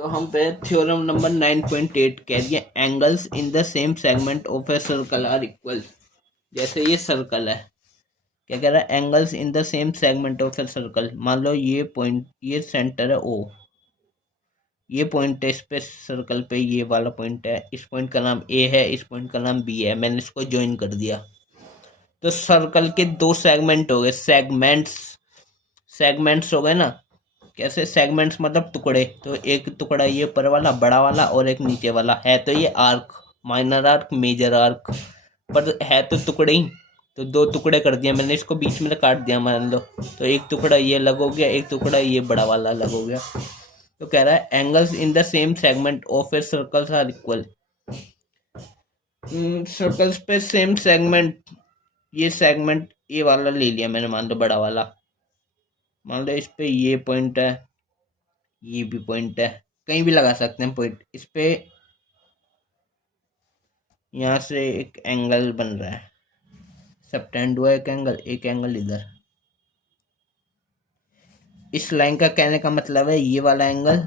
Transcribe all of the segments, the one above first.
तो हम पे थ्योरम नंबर 9.8 कह रही है angles in the same segment of a circle are equal. जैसे ये सर्कल है, क्या कह रहा है, angles in the same segment of a circle. मान लो ये पॉइंट, ये सेंटर है ओ, ये पॉइंट है इस पे सर्कल पे, ये वाला पॉइंट है, इस पॉइंट का नाम ए है, इस पॉइंट का नाम बी है, मैंने इसको ज्वाइन कर दिया। तो सर्कल के दो सेगमेंट हो गए, सेगमेंट्स, सेगमेंट्स हो गए ना। कैसे सेगमेंट्स मतलब टुकड़े, तो एक टुकड़ा ये ऊपर वाला बड़ा वाला और एक नीचे वाला है, तो ये arc, minor arc, major arc, पर है तो टुकड़े ही। तो दो टुकड़े कर दिया मैंने, इसको बीच में काट दिया मान लो, तो एक टुकड़ा ये अलग हो गया, एक टुकड़ा ये बड़ा वाला अलग हो गया। तो कह रहा है angles in the same segment of a circles are equal. Circles पे सेम सेगमेंट, ये सेगमेंट ये वाला ले लिया मैंने, मान लो बड़ा वाला, मान लो इस पे ये पॉइंट है, ये भी पॉइंट है, कहीं भी लगा सकते हैं पॉइंट। इस पे यहाँ से एक एंगल बन रहा है, सबटेंड हुआ एक एंगल इधर। इस लाइन का कहने का मतलब है ये वाला एंगल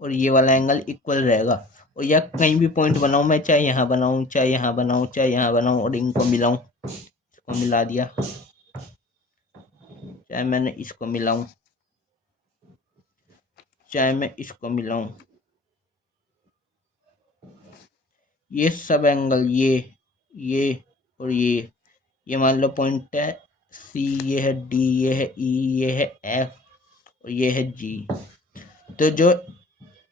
और ये वाला एंगल इक्वल रहेगा। और या कहीं भी पॉइंट बनाऊं मैं, चाहे यहाँ बनाऊं, चाहे यहाँ बनाऊं, चाहे यहाँ बनाऊं, और इनको मिलाऊं, इसको मिला दिया, चाहे मैंने इसको मिलाऊं, चाहे मैं इसको मिलाऊं, ये सब एंगल, ये और ये मान लो पॉइंट है सी, ये है डी, ये है ई, ये है एफ और ये है जी। तो जो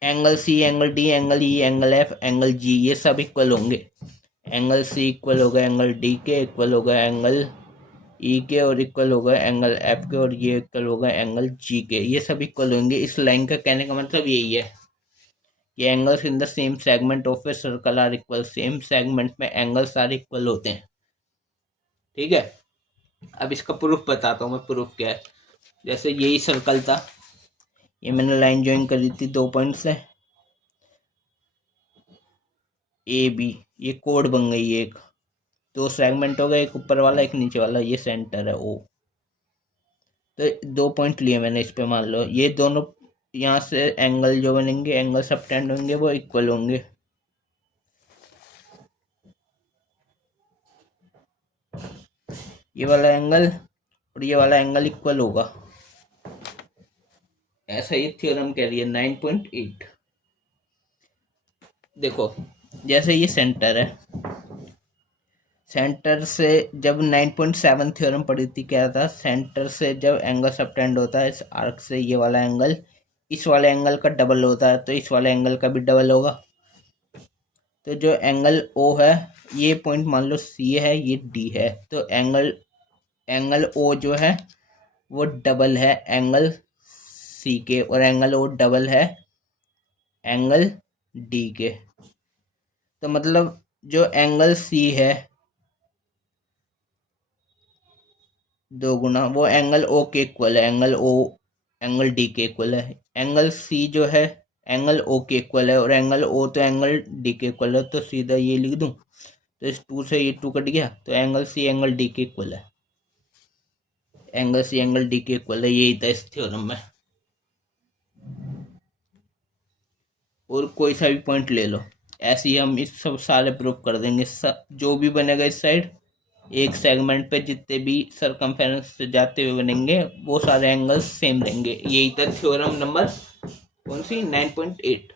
angle C, angle D, angle E, angle F, angle G, ये सब इक्वल होंगे। एंगल सी इक्वल होगा एंगल डी के, इक्वल होगा एंगल ई के, और इक्वल होगा एंगल एफ के, और ये इक्वल होगा एंगल जी के। ये सब इक्वल होंगे। इस लाइन का कहने का मतलब यही है कि angles in the same segment of a circle are equal. Same segment में एंगल्स आर इक्वल होते हैं। ठीक है, अब इसका प्रूफ बताता हूँ मैं। प्रूफ क्या है, जैसे यही सर्कल था, ये मैंने लाइन ज्वाइन करी थी दो पॉइंट से, ए बी, ये कोड बन गई एक, दो सेगमेंट हो गए, एक ऊपर वाला एक नीचे वाला, ये सेंटर है ओ। तो दो पॉइंट लिए मैंने इस पे, मान लो ये दोनों यहाँ से एंगल जो बनेंगे, एंगल सबटेंड होंगे, वो इक्वल होंगे। ये वाला एंगल और ये वाला एंगल इक्वल होगा, ऐसा ही थ्योरम कह रही है 9.8। देखो जैसे ये सेंटर है, सेंटर से जब 9.7 थ्योरम पढ़ी थी, क्या था, सेंटर से जब एंगल सबटेंड होता है इस आर्क से, ये वाला एंगल इस वाले एंगल का डबल होता है, तो इस वाले एंगल का भी डबल होगा। तो जो एंगल ओ है, ये पॉइंट मान लो सी है, ये डी है, तो एंगल ओ जो है वो डबल है एंगल सी के, और एंगल ओ डबल है एंगल डी के। तो मतलब जो एंगल सी है दो गुना, वो एंगल ओ के इक्वल है, एंगल ओ एंगल डी के इक्वल है। एंगल सी जो है एंगल ओ के इक्वल है, और एंगल ओ तो एंगल डी के इक्वल है। तो सीधा ये लिख दूं, तो इस टू से ये टू कट गया, तो एंगल सी एंगल डी के इक्वल है, एंगल सी एंगल डी के इक्वल है। यही था इस थ्योरम में। और कोई सा भी पॉइंट ले लो, ऐसे ही हम इस सब सारे प्रूफ कर देंगे। जो भी बनेगा इस साइड एक सेगमेंट पे, जितने भी सरकमफेरेंस से जाते हुए बनेंगे, वो सारे एंगल्स सेम रहेंगे। यही था थ्योरम नंबर कौन सी, 9.8।